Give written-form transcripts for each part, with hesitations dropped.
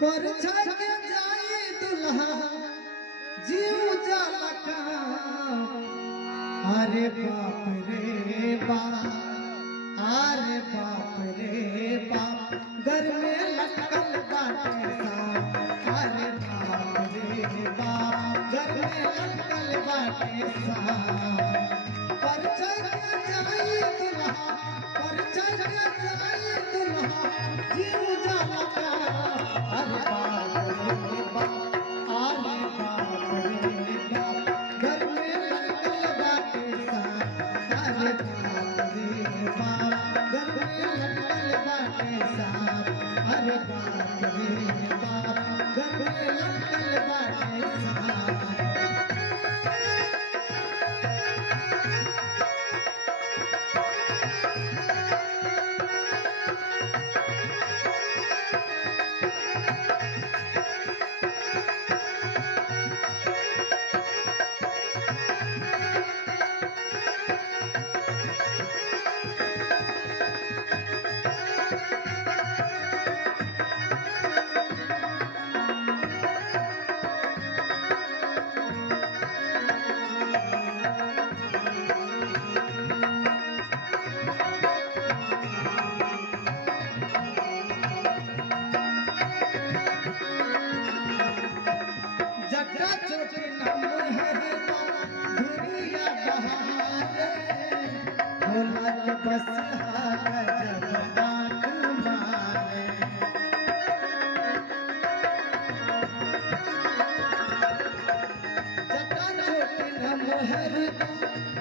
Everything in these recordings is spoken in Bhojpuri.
पर छक जाए दुल्हा जीव जाला का। अरे बाप रे बाप, अरे बाप रे बाप, घर में लटकल बाटे सांप। अरे बाप रे बाप, घर में लटकल बाटे सांप। पर छक जाए दुल्हा, पर छक जाए दुल्हा जीव जाला का। अरे बाप रे बाप, अरे बाप रे बाप, घर में लटकल बाटे सांप। अरे बाप रे बाप, घर में लटकल बाटे सांप। अरे बाप रे बाप, घर में लटकल बाटे सांप। जटा चोटी नमूर है दुनिया बहारे, भोला के बस गजब डाक मारे। जटा चोटी नमूर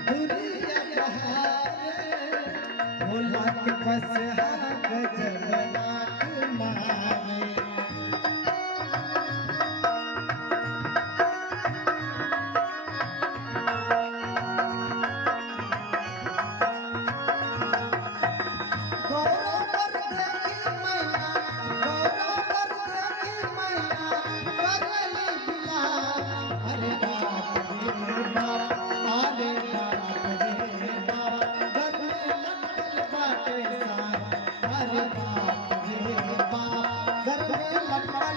दुनिया बहारे, भोला के बस गजब डाक मारे। अरे बाप रे बाप, घर में लटकल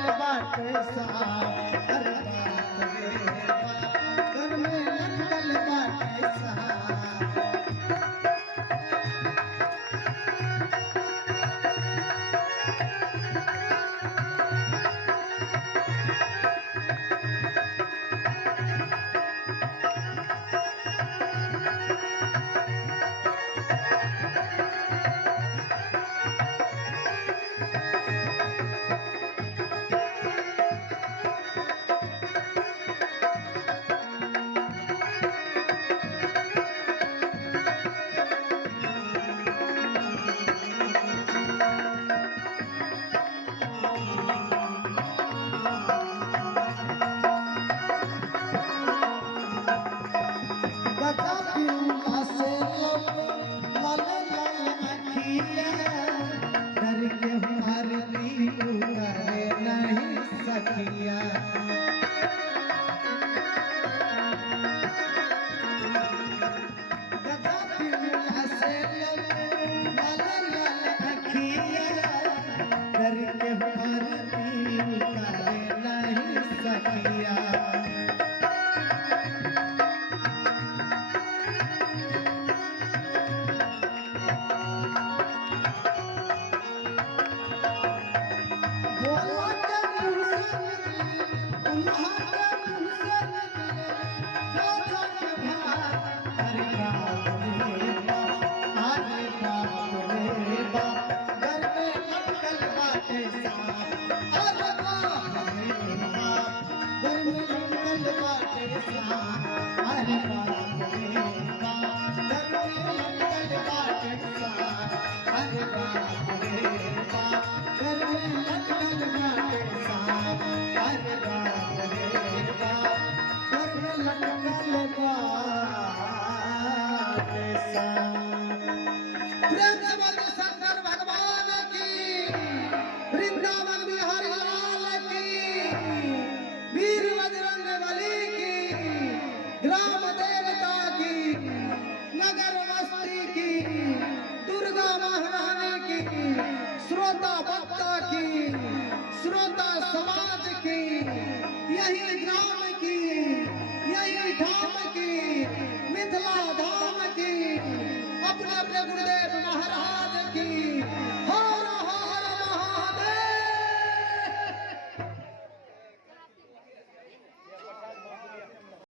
बाटे सांप। सखिया करके भरती करे नहीं सकिया। अरे बाप रे बाप, घर में लटकल बाटे सांप। अरे बाप रे बाप, घर में लटकल बाटे सांप। अरे बाप रे बाप, घर में लटकल बाटे सांप। प्रेम से बोलो शंकर भगवान की, वृंदावन बिहारी लाल की, वीर बजरंग बली की, ग्राम देवता की, नगर बस्ती की, दुर्गा महारानी की, श्रोता वक्ता की, श्रोता समाज की, यही ग्राम की, यही धाम की, मिथिला धाम की, अपने अपने गुरुदेव